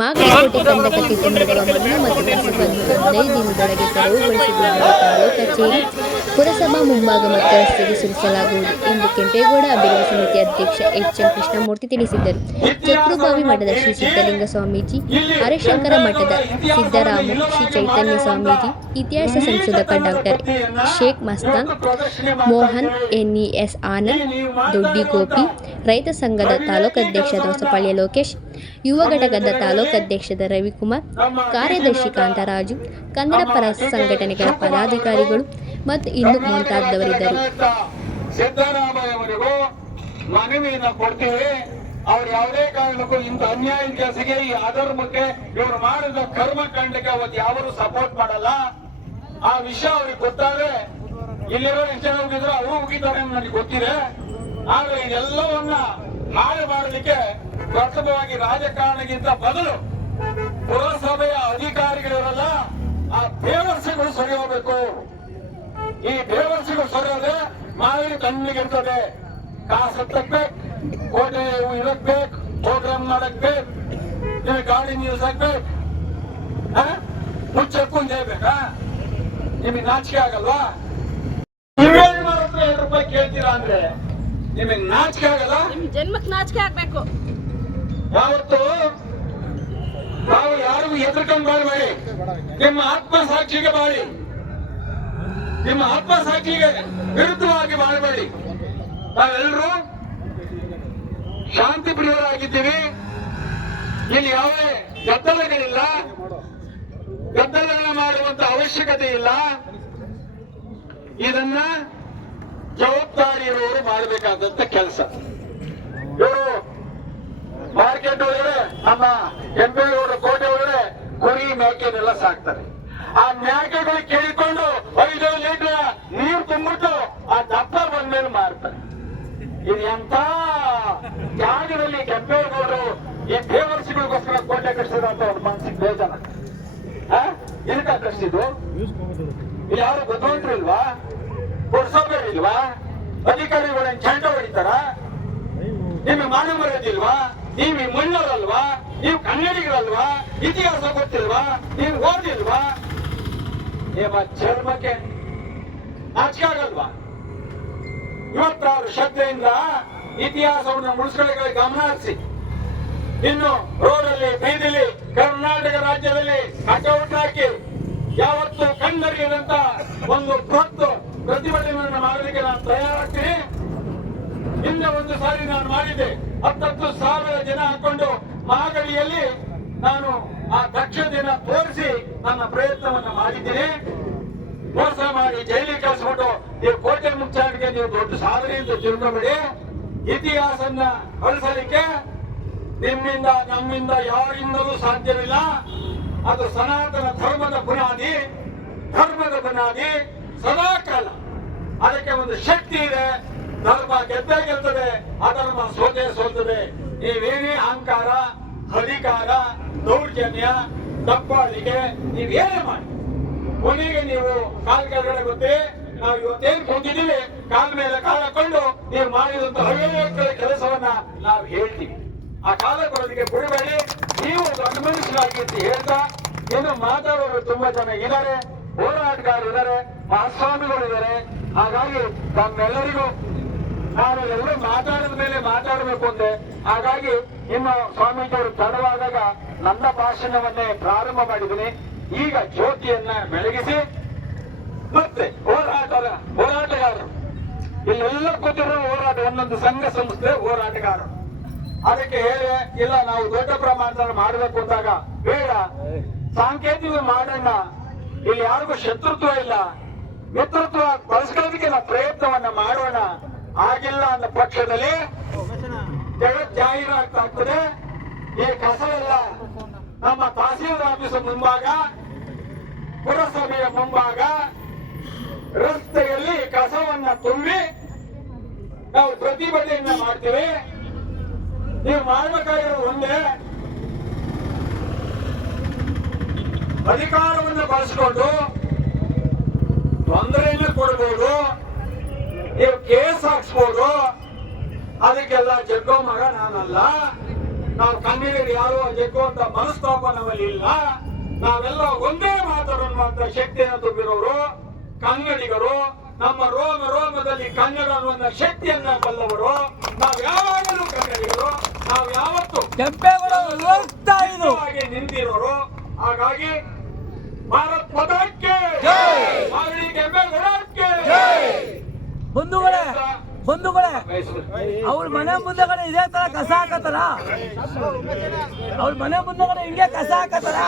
ಮಾಗಲಕೋಟೆ ಕಂದಕಟ್ಟಿ ತುಂಬಿರುವ ಮಣ್ಣು ಮತ್ತು ಕಸವನ್ನು 15 ದಿನದೊಳಗೆ ತೆರವುಗೊಳಿಸಿಕೊಳ್ಳಲು ತಾಲೂಕು ಕಚೇರಿ, ಪುರಸಭಾ ಮುಂಭಾಗ ಮತ್ತು ರಸ್ತೆಗೆ ಸುರಿಸಲಾಗುವುದು ಎಂದು ಕೆಂಪೇಗೌಡ ಅಭಿವೃದ್ಧಿ ಸಮಿತಿ ಅಧ್ಯಕ್ಷ ಎಚ್.ಎಂ. ಕೃಷ್ಣಮೂರ್ತಿ ತಿಳಿಸಿದರು. ಚಕ್ರುಬಾವಿ ಮಠದ ಶ್ರೀ ಸಿದ್ಧಲಿಂಗ ಸ್ವಾಮೀಜಿ, ಹರಿಶಂಕರ ಮಠದ ಸಿದ್ದರಾಮ ಶ್ರೀ ಚೈತನ್ಯ ಸ್ವಾಮೀಜಿ, ಇತಿಹಾಸ ಸಂಶೋಧಕ ಡಾಕ್ಟರ್ ಶೇಖ್ ಮಸ್ತಾನ್, ಮೋಹನ್, ಎನ್ಇಎಸ್ ಆನಂದ್, ದೊಡ್ಡಿಗೋಪಿ, ರೈತ ಸಂಘದ ತಾಲೂಕಾಧ್ಯಕ್ಷ ದೋಸಪಳ್ಳಿಯ ಲೋಕೇಶ್, ಯುವ ಘಟಕದ ತಾಲೂಕಾಧ್ಯಕ್ಷದ ರವಿಕುಮಾರ್, ಕಾರ್ಯದರ್ಶಿ ಕಾಂತರಾಜು, ಕನ್ನಡ ಪರ ಸಂಘಟನೆಗಳ ಪದಾಧಿಕಾರಿಗಳು ಮತ್ತು ಇನ್ನು ಮುಂತಾದವರಿದ್ದರು. ಸಿದ್ದರಾಮಯ್ಯವರಿಗೂ ಮನವಿಯನ್ನು ಕೊಡ್ತೀವಿ. ಅವ್ರು ಯಾವುದೇ ಕಾರಣಕ್ಕೂ ಇಂಥ ಅನ್ಯಾಯ ಕೆಲಸಕ್ಕೆ, ಈ ಅಧರ್ಮಕ್ಕೆ, ಇವರು ಮಾಡಿದ ಕರ್ಮಕಾಂಡಕ್ಕೆ ಅವತ್ತು ಯಾರು ಸಪೋರ್ಟ್ ಮಾಡಲ್ಲ. ಆ ವಿಷಯ ಅವ್ರಿಗೆ ಗೊತ್ತಾದ್ರೆ ಇಲ್ಲಿರೋ ಎಷ್ಟು ಜನ ಹೋಗಿದ್ರು ಅವರು ಹೋಗಿದ್ದಾರೆ ನನಗೆ ಗೊತ್ತಿದೆ. ಆದ್ರೆ ಇದೆಲ್ಲವನ್ನ ಹಾಳು ಮಾಡಲಿಕ್ಕೆ ಪ್ರಥಮವಾಗಿ ರಾಜಕಾರಣಕ್ಕಿಂತ ಬದಲು ಪುರಸಭೆಯ ಅಧಿಕಾರಿಗಳಿರಲ್ಲ, ಆ ಬೇವರ್ಸಿಗಳು ಸರಿ ಹೋಗ್ಬೇಕು. ಈ ಬೇವರ್ಸಿಗಳು ಸರಿಯೋದೆ ಮಾವಿನ ಕಣ್ಣಿಗಿರ್ತದೆ. ಕಾಸು ಹತ್ತಕ್ಬೇಕು, ಕೋಟೆ ಇರಕ್ಬೇಕು, ಪ್ರೋಗ್ರಾಮ್ ಮಾಡಕ್ ಬೇಕು, ನಿಮಗೆ ಗಾಡಿ ನಿಲ್ಸಕ್ಬೇಕು, ಮುಚ್ಚಕ್ಕೂ ಬೇಕಾ? ನಿಮಗೆ ನಾಚಿಕೆ ಆಗಲ್ವಾ? 2 ರೂಪಾಯಿ ಕೇಳ್ತೀರಾ ಅಂದ್ರೆ ನಿಮಗೆ ನಾಚಿಕೆ ಆಗಲ್ಲ? ಜನ್ಮಕ್ಕೆ ನಾಚಿಕೆ ಆಗ್ಬೇಕು. ಯಾವತ್ತು ನಾವು ಯಾರಿಗೂ ಎದುರ್ಕೊಂಡು ಬಾಳ್ಬೇಡಿ, ನಿಮ್ಮ ಆತ್ಮಸಾಕ್ಷಿಗೆ ಬಾಳಿ, ನಿಮ್ಮ ಆತ್ಮಸಾಕ್ಷಿಗೆ ವಿರುದ್ಧವಾಗಿ ಬಾಳ್ಬೇಡಿ. ನಾವೆಲ್ಲರೂ ಶಾಂತಿ ಪ್ರಿಯರಾಗಿದ್ದೀವಿ. ಇಲ್ಲಿ ಯಾವುದೇ ಗದ್ದಲಗಳಿಲ್ಲ, ಗದ್ದಲಗಳನ್ನ ಮಾಡುವಂತ ಅವಶ್ಯಕತೆ ಇಲ್ಲ. ಇದನ್ನ ಜವಾಬ್ದಾರಿ ಇರುವವರು ಮಾಡಬೇಕಾದಂತ ಕೆಲಸ. ಇವರು ಮಾರ್ಕೆಟ್ ಒಳಗಡೆ, ನಮ್ಮ ಕೆಂಪೇಗೌಡ ಕೋಟೆ ಒಳಗಡೆ ಕುರಿ ಮೇಕೆನೆಲ್ಲ ಸಾಕ್ತಾರೆ. ಆ ಮೇಕೆಗಳು ಕೇಳಿಕೊಂಡು 5 ಲೀಟರ್ ನೀರು ತುಂಬಿಟ್ಟು ಆ ದಪ್ಪ ಬಂದ್ಮೇಲೆ ಮಾರ್ತಾರೆ. ಇದು ಎಂತ ಜಾಗದಲ್ಲಿ ಕೆಂಪೇಗೌಡರು ಈ ಬೇವರ್ಸಿಗಳಿಗೋಸ್ಕರ ಕೋಟೆ ಕಟ್ಟಿಸಿದ್ರು ಅಂತ ಅವ್ರ ಮನಸ್ಸಿಗೆ ಬೇಜಾರ. ಇದಕ್ಕ ಕಟ್ಟಿಸಿದ್ದು ಇಲ್ಲಿ ಯಾರು ಬುದ್ಧಿವಂತರಿಲ್ವಾ? ಪುರಸಭೆಗಳಿಲ್ವಾ? ಅಧಿಕಾರಿಗಳನ್ನ ಚಂಡ ಹೊಡಿತಾರ? ನಿಮಗೆ ಮಾನ ಮರ್ಯಾದಿಲ್ವಾ? ನೀವು ಈ ಮಣ್ಣರಲ್ವಾ? ನೀವು ಕನ್ನಡಿಗರಲ್ವಾ? ಇತಿಹಾಸ ಗೊತ್ತಿಲ್ವಾ? ನೀವು ಓದಿಲ್ವಾ? ನಿಮ್ಮ ಚರ್ಮಕ್ಕೆ ನಾಚಿಕೆ ಆಗಲ್ವಾ? ಇವತ್ತಾರು ಶ್ರದ್ಧೆಯಿಂದ ಇತಿಹಾಸವನ್ನು ಉಳಿಸ್ಕೊಳ್ಳಿ ಗಮನ ಹರಿಸಿ. ಇನ್ನು ರೋಡಲ್ಲಿ, ಬೀದಿಲಿ, ಕರ್ನಾಟಕ ರಾಜ್ಯದಲ್ಲಿ ಕಟೌಟ್ ಹಾಕಿ ಯಾವತ್ತು ಕಣ್ಣರಿಯದಂತ ಒಂದು ಪ್ರತಿಭಟನೆಯನ್ನು ಮಾಡಲಿಕ್ಕೆ ನಾನು ತಯಾರಾಗ್ತೀನಿ. ಹಿಂದೆ ಒಂದು ಸಾರಿ ನಾನು ಮಾಡಿದ್ದೆ. 10,000 ಜನ ಹಾಕೊಂಡು ಮಾಗಡಿಯಲ್ಲಿ ನಾನು ಆ ದಕ್ಷತೆಯನ್ನು ತೋರಿಸಿ ನನ್ನ ಪ್ರಯತ್ನವನ್ನು ಮಾಡಿದ್ದೀನಿ. ಮೋಸ ಮಾಡಿ ಜೈಲಿಗೆ ಕಳಿಸ್ಬಿಟ್ಟು ನೀವು ಕೋಟೆ ಮುಚ್ಚಾಟಿಗೆ ನೀವು ದೊಡ್ಡ ಸಾಧನೆ ಅಂತ ತಿಳ್ಕೊಬೇಡಿ. ಇತಿಹಾಸನ ಅಳಿಸಲಿಕ್ಕೆ ನಿಮ್ಮಿಂದ, ನಮ್ಮಿಂದ, ಯಾರಿಂದಲೂ ಸಾಧ್ಯವಿಲ್ಲ. ಅದು ಸನಾತನ ಧರ್ಮದ ಬುನಾದಿ ಸದಾಕಾಲ. ಅದಕ್ಕೆ ಒಂದು ಶಕ್ತಿ ಇದೆ. ಧರ್ಮ ಗೆದ್ದೇ ಗೆಲ್ತದೆ, ಅಧರ್ಮ ಸೋಲ್ತದೆ. ನೀವೇನೇ ಅಹಂಕಾರ, ಅಧಿಕಾರ, ದೌರ್ಜನ್ಯ, ದಬ್ಬಾಳಿಕೆ ನೀವೇನೇ ಮಾಡಿ, ಕೊನೆಗೆ ನೀವು ಕಾಲ್ ಕೆಳಗಡೆ ಗೊತ್ತೇ. ನಾವು ಇವತ್ತೇನು ಕೂತಿದ್ದೀವಿ, ಕಾಲ್ ಮೇಲೆ ಕಾಲ ಹಾಕೊಂಡು ನೀವು ಮಾಡಿದಂತ ಹಳ್ಳಿಗಳ ಕೆಲಸವನ್ನ ನಾವು ಹೇಳ್ತೀವಿ. ಆ ಕಾಲ ಕೊಡೋದಕ್ಕೆ ಬಿಡಬೇಡಿ. ನೀವು ದೊಡ್ಡ ಮನುಷ್ಯರಾಗಿ ಅಂತ ಹೇಳ್ತಾ, ಇನ್ನು ಮಾತಾಡೋರು ತುಂಬಾ ಜನ ಇದ್ದಾರೆ, ಹೋರಾಟಗಾರರು ಇದ್ದಾರೆ, ಮಹಾಸ್ವಾಮಿಗಳು ಇದ್ದಾರೆ. ಹಾಗಾಗಿ ತಮ್ಮೆಲ್ಲರಿಗೂ ನಾನು ಎಲ್ಲರೂ ಮಾತಾಡಿದ ಮೇಲೆ ಮಾತಾಡಬೇಕು ಅಂದೆ. ಹಾಗಾಗಿ ನಿಮ್ಮ ಸ್ವಾಮೀಜಿಯವರು ತಡವಾದಾಗ ನನ್ನ ಭಾಷಣವನ್ನೇ ಪ್ರಾರಂಭ ಮಾಡಿದ್ದೀನಿ. ಈಗ ಜ್ಯೋತಿಯನ್ನ ಬೆಳಗಿಸಿ ಮತ್ತೆ ಹೋರಾಟಗಾರರು ಇಲ್ಲೆಲ್ಲ ಕೂತಿರೋ ಹೋರಾಟ, ಒಂದೊಂದು ಸಂಘ ಸಂಸ್ಥೆ ಹೋರಾಟಗಾರರು. ಅದಕ್ಕೆ ಹೇಳಿ ಇಲ್ಲ, ನಾವು ದೊಡ್ಡ ಪ್ರಮಾಣದಲ್ಲಿ ಮಾಡಬೇಕು ಅಂದಾಗ ಬೇಡ, ಸಾಂಕೇತಿಕ ಮಾಡೋಣ. ಇಲ್ಲಿ ಯಾರಿಗೂ ಶತ್ರುತ್ವ ಇಲ್ಲ, ಮಿತ್ರತ್ವ ಬಳಸ್ಕೊಳ್ಳೋದಕ್ಕೆ ನಾವು ಪ್ರಯತ್ನವನ್ನ ಮಾಡೋಣ. ಆಗಿಲ್ಲ ಅನ್ನೋ ಪಕ್ಷದಲ್ಲಿ ಜಗತ್ ಜಾಹೀರಾಗ್ತದೆ. ಈ ಕಸ ಎಲ್ಲ ನಮ್ಮ ತಹಸೀಲ್ದಾರ್ ಆಫೀಸ್ ಮುಂಭಾಗ, ಪುರಸಭೆಯ ಮುಂಭಾಗ, ರಸ್ತೆಯಲ್ಲಿ ಕಸವನ್ನ ತುಂಬಿ ನಾವು ಪ್ರತಿಭಟನೆಯನ್ನ ಮಾಡ್ತೀವಿ. ನೀವು ಮಾಡಬೇಕಾಗಿರೋದು ಒಂದೇ, ಅಧಿಕಾರವನ್ನು ಬಳಸಿಕೊಂಡು ತೊಂದರೆಯನ್ನು ಕೊಡಬಹುದು, ನೀವು ಕೇಸ್ ಹಾಕ್ಸ್ಬೋದು. ಅದಕ್ಕೆಲ್ಲ ಜಗ್ಗೋ ಮಗ ನಾನಲ್ಲ. ನಾವು ಕನ್ನಡಿಗರು ಯಾರು ಜಗ್ಗುವಂತ ಮನಸ್ತಾಪ ನಮ್ಮಲ್ಲಿ ಇಲ್ಲ. ನಾವೆಲ್ಲ ಒಂದೇ ಮಾತಾಡುವಂತ ಶಕ್ತಿಯನ್ನು ತುಂಬಿರೋರು ಕನ್ನಡಿಗರು. ನಮ್ಮ ರೋಮದಲ್ಲಿ ಕನ್ನಡ ಅನ್ನುವಂತ ಶಕ್ತಿಯನ್ನ ಬಲ್ಲವರು. ನಾವು ಯಾವಾಗಲೂ ಕನ್ನಡಿಗರು. ನಾವು ಯಾವತ್ತು ಕೆಂಪೇಗೌಡರಾಗಿ ನಿಂತಿರೋರು. ಹಾಗಾಗಿ ಭಾರತ್ ಮಾತಾಕ್ಕೆ ಮಾಗಡಿ ಕೆಂಪೇಗೌಡಕ್ಕೆ ಬಂಧುಗಳೇ ಅವ್ರ ಮನೆ ಮುಂದೆಗಡೆ ಇದೇ ತರ ಕಸ ಹಾಕತ್ತಾರ. ಅವ್ರ ಮನೆ ಮುಂದೆಗಡೆ ಹಿಂಗೆ ಕಸ ಹಾಕತ್ತಾರ.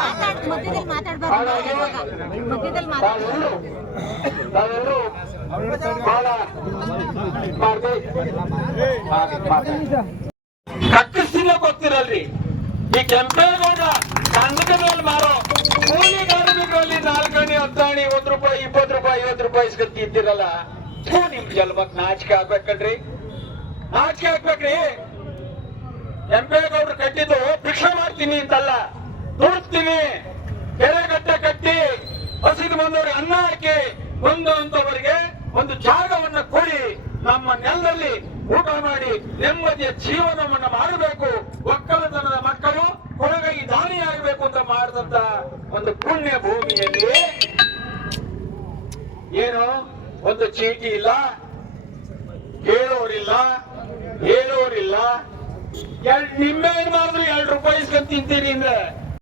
ಕಕ್ಕಿಸ್ತಿಲ್ಲ ಗೊತ್ತಿರಲ್ರಿ. ಈ ಕೆಂಪೇಗೌಡ ಕನ್ನಡದಲ್ಲಿ ಮಾರೋ ಕೂಲಿ ಕಾರ್ಮಿಕರಲ್ಲಿ 4 ಆಣೆ 10 ಆಣೆ 1 ರೂಪಾಯಿ 20 ರೂಪಾಯಿ 50 ರೂಪಾಯಿ ಇಸ್ಕೊತಿದ್ದೀರಲ್ಲ, ನಿಮ್ ಜನ್ಮಕ್ ನಾಚಿಕೆ ಆಗ್ಬೇಕಲ್ರಿ, ನಾಚಿಕೆ ಆಗ್ಬೇಕ್ರಿ. ಕೆಂಪೇಗೌಡರು ಕಟ್ಟಿದ್ದು ಭಿಕ್ಷೆ ಮಾಡ್ತೀನಿ ಅಂತಲ್ಲ, ದುಡಿಸ್ತೀನಿ, ಕೆರೆ ಕಟ್ಟೆ ಕಟ್ಟಿ ಹಸಿದು ಬಂದವರಿಗೆ ಅನ್ನ ಹಾಕಿ ಬಂದಂತವರಿಗೆ ಒಂದು ಜಾಗವನ್ನ ಕೊಡಿ, ನಮ್ಮ ನೆಲದಲ್ಲಿ ಊಟ ಮಾಡಿ ನೆಮ್ಮದಿಯ ಜೀವನವನ್ನ ಮಾಡಬೇಕು, ಒಕ್ಕಲತನದ ಮಕ್ಕಳು ಕೊಳಗೈ ದಾನಿಯಾಗಬೇಕು ಅಂತ ಮಾಡಿದಂತ ಒಂದು ಪುಣ್ಯ ಭೂಮಿಯಲ್ಲಿ ಏನು ಒಂದು ಚೀಟಿ ಇಲ್ಲ, ಹೇಳೋರಿಲ್ಲ, ಹೇಳೋರಿಲ್ಲ. ನಿಮ್ಮೇನ್ ಮಾಡಿದ್ರು 2 ರೂಪಾಯಿ ಇಸ್ಕೊಂಡ್ ತಿಂತೀರಿ ಅಂದ್ರೆ